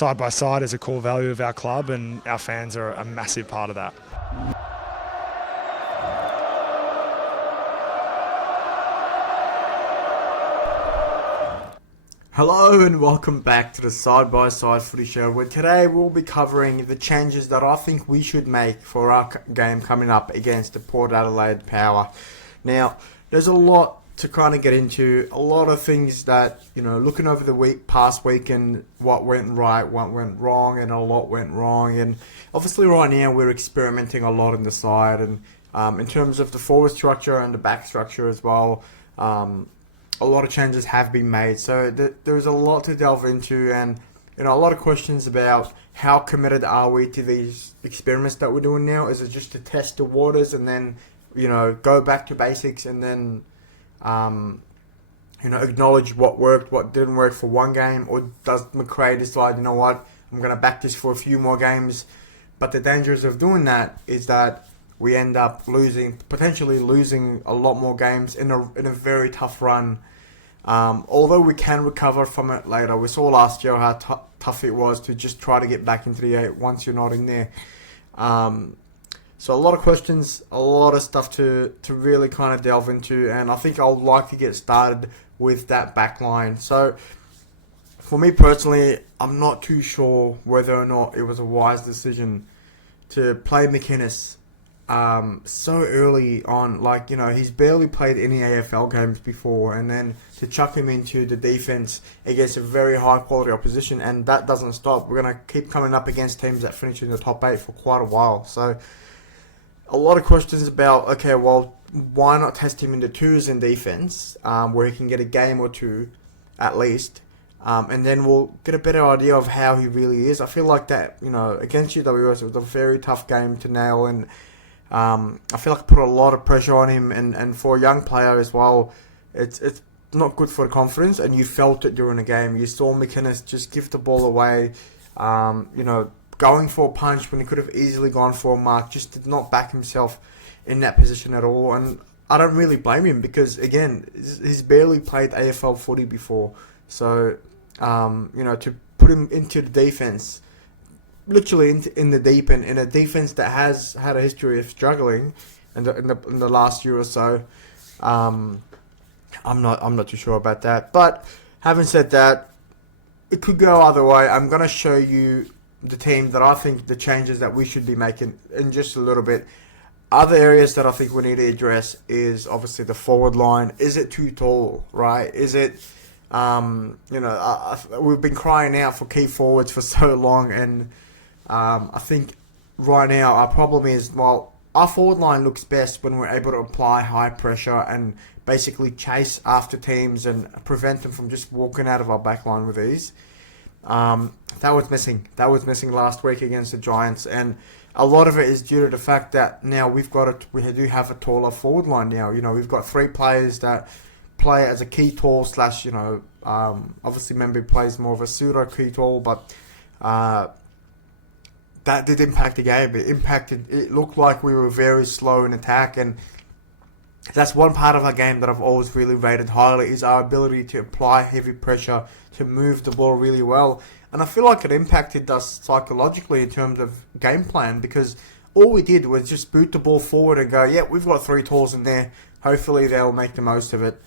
side by side is a core value of our club, and our fans are a massive part of that. Hello and welcome back to the Side by Side Footy Show, where today we'll be covering the changes that I think we should make for our game coming up against the Port Adelaide Power. Now, there's a lot to kind of get into, a lot of things that, looking over the past weekend, what went right, what went wrong, and a lot went wrong. And obviously right now we're experimenting a lot in the side, and in terms of the forward structure and the back structure as well. A lot of changes have been made, so there's a lot to delve into, and a lot of questions about how committed are we to these experiments that we're doing now. Is it just to test the waters and then go back to basics, and then acknowledge what worked, what didn't work for one game? Or does McRae decide, I'm going to back this for a few more games? But the dangers of doing that is that we end up potentially losing a lot more games in a very tough run. Although we can recover from it later. We saw last year how tough it was to just try to get back into the 8 once you're not in there. So a lot of questions, a lot of stuff to really kind of delve into, and I think I would like to get started with that back line. So for me personally, I'm not too sure whether or not it was a wise decision to play McInnes so early on. He's barely played any AFL games before, and then to chuck him into the defense against a very high quality opposition, and that doesn't stop. We're going to keep coming up against teams that finish in the top 8 for quite a while. So a lot of questions about, okay, well, why not test him in the 2s in defense, where he can get a game or two at least, and then we'll get a better idea of how he really is. I feel like that, against UWS, it was a very tough game to nail, and I feel like it put a lot of pressure on him, and for a young player as well, it's not good for the confidence, and you felt it during the game. You saw McInnes just give the ball away, going for a punch when he could have easily gone for a mark, just did not back himself in that position at all. And I don't really blame him because, again, he's barely played AFL footy before. So, to put him into the defense, literally in the deep end, in a defense that has had a history of struggling in the last year or so, I'm not too sure about that. But having said that, it could go either way. I'm going to show you the team that I think the changes that we should be making in just a little bit. Other areas that I think we need to address is obviously the forward line. Is it too tall, right? Is it, we've been crying out for key forwards for so long, and I think right now our problem is, well, our forward line looks best when we're able to apply high pressure and basically chase after teams and prevent them from just walking out of our back line with ease. That was missing. That was missing last week against the Giants, and a lot of it is due to the fact that now we do have a taller forward line now. We've got 3 players that play as a key tall / obviously Memby plays more of a pseudo key tall, but that did impact the game. It looked like we were very slow in attack, and that's one part of our game that I've always really rated highly, is our ability to apply heavy pressure, to move the ball really well. And I feel like it impacted us psychologically in terms of game plan, because all we did was just boot the ball forward and go, yeah, we've got 3 talls in there. Hopefully they'll make the most of it.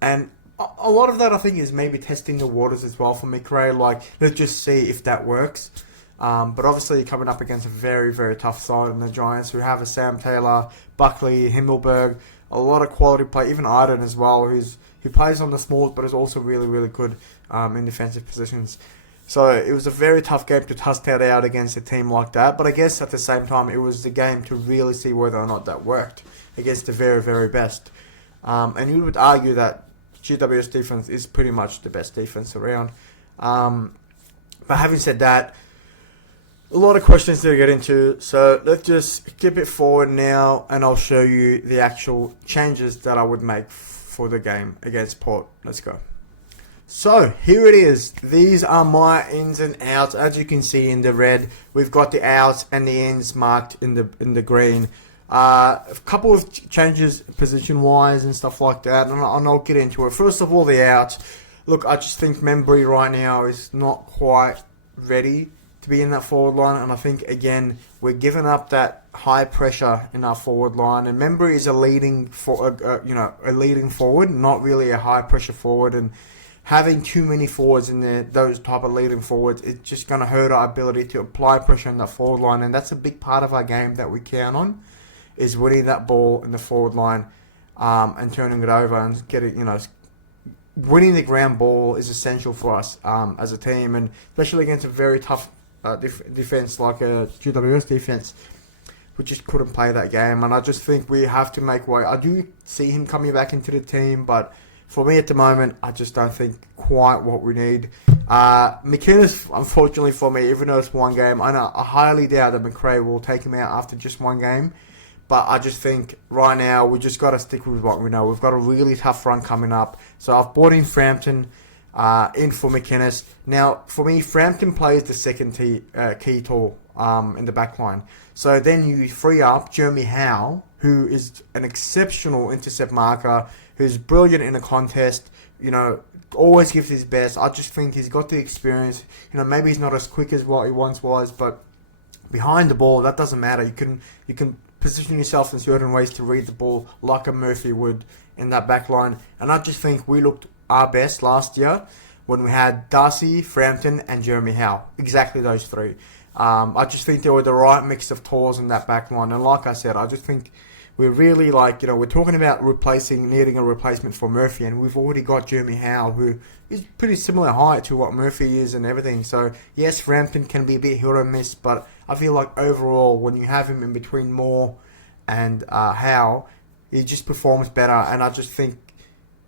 And a lot of that, I think, is maybe testing the waters as well for McRae. Let's just see if that works. But obviously coming up against a very, very tough side in the Giants, who have a Sam Taylor, Buckley, Himmelberg, a lot of quality play, even Iden as well, who plays on the smalls but is also really, really good in defensive positions. So it was a very tough game to test that out against a team like that, but I guess at the same time it was the game to really see whether or not that worked against the very, very best. And you would argue that GWS defense is pretty much the best defense around. But having said that, a lot of questions to get into, so let's just skip it forward now, and I'll show you the actual changes that I would make for the game against Port. Let's go. So here it is. These are my ins and outs. As you can see in the red, we've got the outs and the ins marked in the green. A couple of changes position wise and stuff like that, and I'll get into it. First of all, the outs. Look, I just think Membrey right now is not quite ready to be in that forward line, and I think again we're giving up that high pressure in our forward line. And Membry is a leading forward, not really a high pressure forward, and having too many forwards in there, those type of leading forwards, it's just going to hurt our ability to apply pressure in that forward line, and that's a big part of our game that we count on, is winning that ball in the forward line and turning it over and getting, winning the ground ball is essential for us as a team, and especially against a very tough defense like a GWS defense. We just couldn't play that game, and I just think we have to make way. I do see him coming back into the team, but for me at the moment, I just don't think quite what we need. McInnes, unfortunately for me, even though it's one game, I highly doubt that McRae will take him out after just one game. But I just think right now we just got to stick with what we know. We've got a really tough run coming up. So I've brought in Frampton in for McInnes. Now, for me, Frampton plays the second key tall in the back line. So then you free up Jeremy Howe, who is an exceptional intercept marker, who's brilliant in a contest, always gives his best. I just think he's got the experience. Maybe he's not as quick as what he once was, but behind the ball, that doesn't matter. You can position yourself in certain ways to read the ball like a Murphy would in that back line. And I just think we looked our best last year when we had Darcy, Frampton and Jeremy Howe. Exactly those three. I just think they were the right mix of tools in that back line. And like I said, I just think we're really we're talking about needing a replacement for Murphy, and we've already got Jeremy Howe, who is pretty similar height to what Murphy is and everything. So yes, Frampton can be a bit hit or miss, but I feel like overall, when you have him in between Moore and Howe, he just performs better, and I just think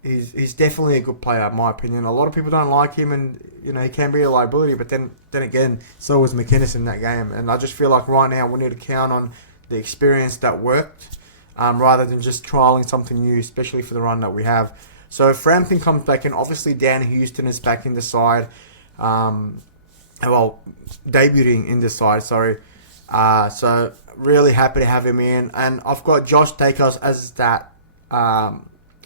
he's definitely a good player in my opinion. A lot of people don't like him, and he can be a liability, but then again, so was McInnes in that game, and I just feel like right now we need to count on the experience that worked, rather than just trialling something new, especially for the run that we have. So if Frampton comes back in, obviously Dan Houston is back in the side, debuting in the side, sorry. So really happy to have him in, and I've got Josh Dacos as that,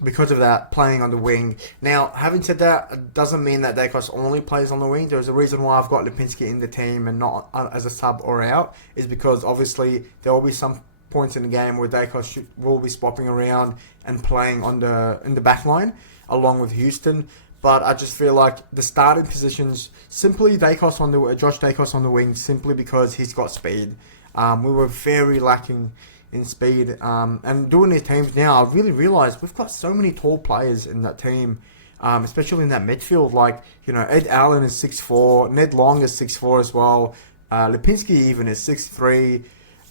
because of that, playing on the wing. Now, having said that, it doesn't mean that Dacos only plays on the wing. There's a reason why I've got Lipinski in the team and not as a sub or out, is because obviously there will be some points in the game where Dacos will be swapping around and playing in the back line along with Houston. But I just feel like the starting positions, simply Josh Dacos on the wing, simply because he's got speed. We were very lacking in speed. And doing these teams now, I really realised we've got so many tall players in that team, especially in that midfield. Ed Allen is 6'4", Ned Long is 6'4" as well. Lipinski even is 6'3",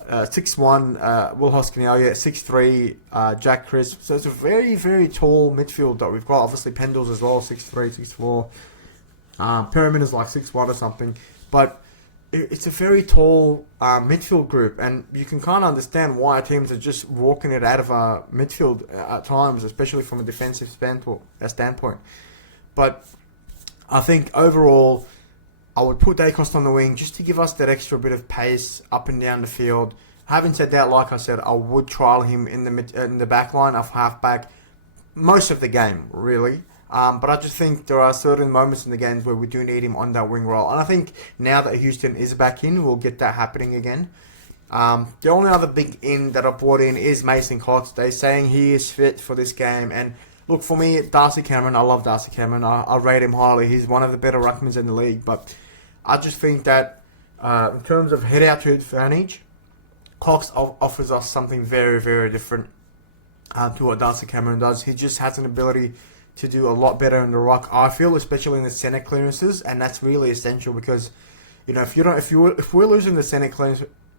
6'1", Will Hoskin-Elliott, 6'3", Jack Crisp. So it's a very, very tall midfield that we've got. Obviously Pendles as well, 6'3", 6'4". Pyramid is like 6'1" or something. But it's a very tall midfield group, and you can kind of understand why teams are just walking it out of our midfield at times, especially from a defensive standpoint. But I think overall, I would put Dacos on the wing just to give us that extra bit of pace up and down the field. Having said that, like I said, I would trial him in the back line of halfback most of the game, really. But I just think there are certain moments in the games where we do need him on that wing role. And I think now that Houston is back in, we'll get that happening again. The only other big in that I brought in is Mason Cox. They're saying he is fit for this game. And look, for me, Darcy Cameron, I love Darcy Cameron. I rate him highly. He's one of the better ruckmans in the league. But I just think that in terms of head out to advantage, Cox offers us something very, very different to what Darcy Cameron does. He just has an ability to do a lot better in the ruck, I feel, especially in the centre clearances, and that's really essential because, if we're losing the centre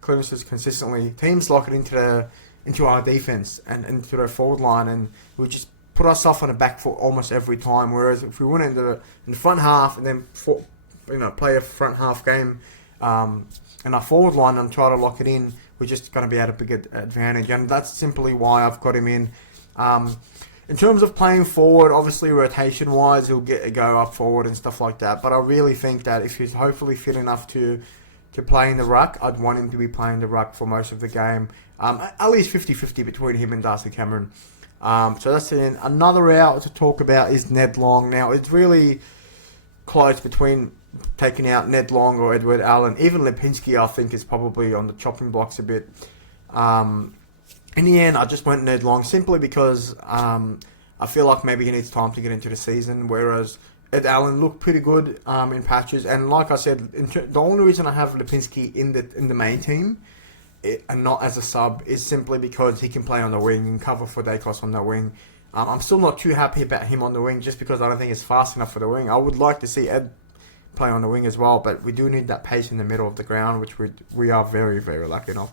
clearances consistently, teams lock it into our defense and into their forward line, and we just put ourselves on the back foot almost every time. Whereas if we win it in the front half and then play a front half game in our forward line and try to lock it in, we're just going to be at a big advantage, and that's simply why I've got him in. In terms of playing forward, obviously rotation-wise, he'll get a go up forward and stuff like that. But I really think that if he's hopefully fit enough to play in the ruck, I'd want him to be playing the ruck for most of the game. At least 50-50 between him and Darcy Cameron. So that's it. Another out to talk about is Ned Long. Now, it's really close between taking out Ned Long or Edward Allen. Even Lipinski, I think, is probably on the chopping blocks a bit. In the end, I just went Ned Long simply because I feel like maybe he needs time to get into the season, whereas Ed Allen looked pretty good in patches. And like I said, the only reason I have Lipinski in the main team and not as a sub is simply because he can play on the wing and cover for Dacos on the wing. I'm still not too happy about him on the wing just because I don't think he's fast enough for the wing. I would like to see Ed play on the wing as well, but we do need that pace in the middle of the ground, which we are very, very lucky enough.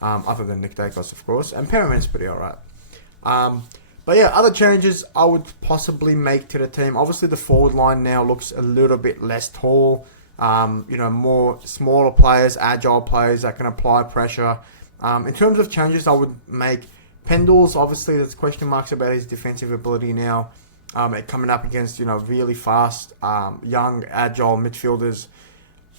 Other than Nick Dacos, of course. And Perriman's pretty alright. But yeah, other changes I would possibly make to the team. Obviously, the forward line now looks a little bit less tall. More smaller players, agile players that can apply pressure. In terms of changes, I would make Pendles. Obviously, there's question marks about his defensive ability now. Coming up against really fast, young, agile midfielders.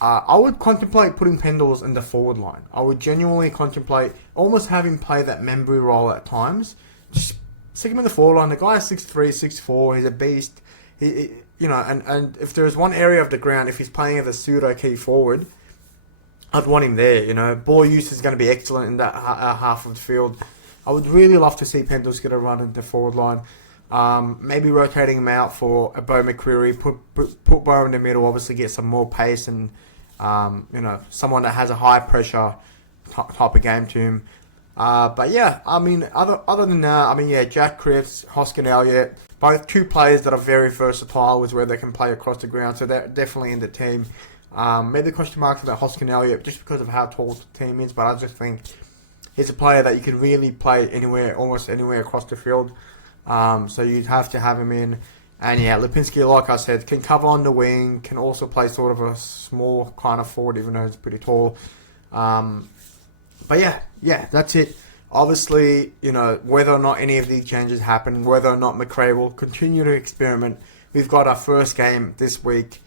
I would contemplate putting Pendles in the forward line. I would genuinely contemplate almost having play that Membry role at times. Just stick him in the forward line. The guy is 6'3", 6'4". He's a beast. And if there's one area of the ground, if he's playing as a pseudo key forward, I'd want him there. Ball use is going to be excellent in that half of the field. I would really love to see Pendles get a run in the forward line. Maybe rotating him out for a Bo McCreary. Put Bo in the middle. Obviously, get some more pace and someone that has a high pressure type of game to him. But yeah, other than that, Jack Cripps, Hoskin Elliott, both two players that are very versatile with where they can play across the ground, so they're definitely in the team. Maybe question marks about Hoskin Elliott just because of how tall the team is, but I just think he's a player that you can really play almost anywhere across the field. So you'd have to have him in. And yeah, Lipinski, like I said, can cover on the wing, can also play sort of a small kind of forward, even though he's pretty tall. But yeah, that's it. Obviously, whether or not any of these changes happen, whether or not McRae will continue to experiment, we've got our first game this week,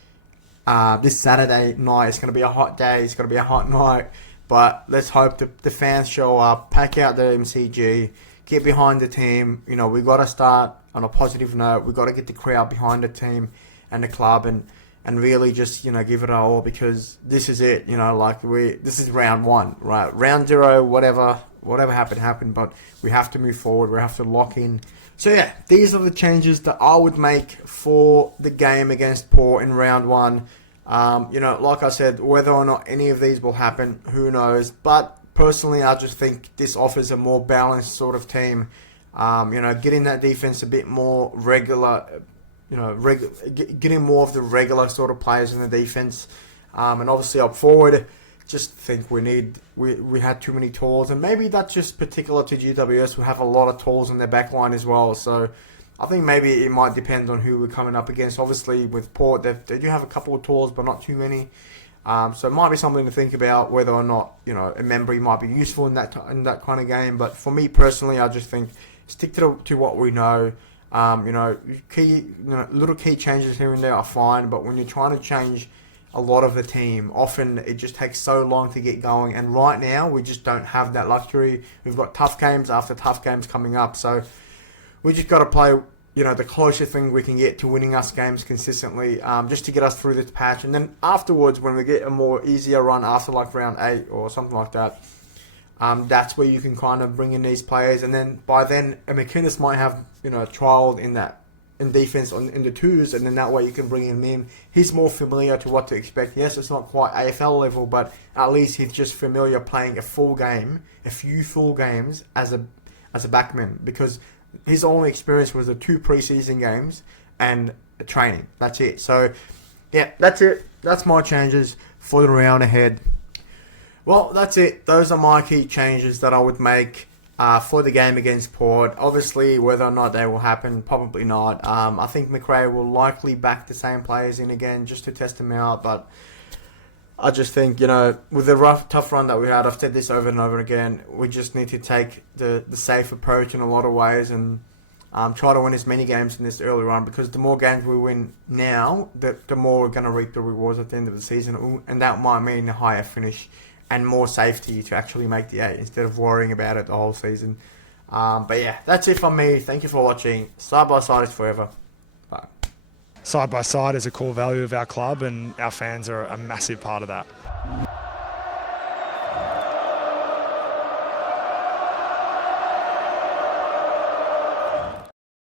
this Saturday night. It's going to be a hot day. It's going to be a hot night. But let's hope the fans show up, pack out the MCG, get behind the team. We've got to start on a positive note. We've got to get the crowd behind the team and the club and really just, give it all, because this is it. This is round one, right? Round zero, whatever happened, but we have to move forward. We have to lock in. So yeah, these are the changes that I would make for the game against Port in round one. Like I said, whether or not any of these will happen, who knows? But personally, I just think this offers a more balanced sort of team. Getting that defense a bit more regular, getting more of the regular sort of players in the defense. And obviously up forward, just think we had too many tools, and maybe that's just particular to GWS, who have a lot of tools in their back line as well. So I think maybe it might depend on who we're coming up against. Obviously with Port, they do have a couple of tools, but not too many. So it might be something to think about whether or not a Membry might be useful in that kind of game. But for me personally, I just think stick to what we know. Little key changes here and there are fine, but when you're trying to change a lot of the team, often it just takes so long to get going. And right now, we just don't have that luxury. We've got tough games after tough games coming up, so we just got to play the closest thing we can get to winning us games consistently, just to get us through this patch. And then afterwards, when we get a more easier run after like round 8 or something like that, that's where you can kind of bring in these players. And then by then, McInnes might have trialed in defense in the twos, and then that way you can bring him in. He's more familiar to what to expect. Yes, it's not quite AFL level, but at least he's just familiar playing a few full games as a backman, because his only experience was the 2 preseason games and training. That's it. So, yeah, that's it. That's my changes for the round ahead. Well, that's it. Those are my key changes that I would make for the game against Port. Obviously, whether or not they will happen, probably not. I think McRae will likely back the same players in again just to test them out, but I just think, with the tough run that we had, I've said this over and over again, we just need to take the safe approach in a lot of ways and try to win as many games in this early run, because the more games we win now, the more we're going to reap the rewards at the end of the season, and that might mean a higher finish and more safety to actually make the 8 instead of worrying about it the whole season. But yeah, that's it from me. Thank you for watching. Side by side is forever. Bye. side by side is a core value of our club, and our fans are a massive part of that.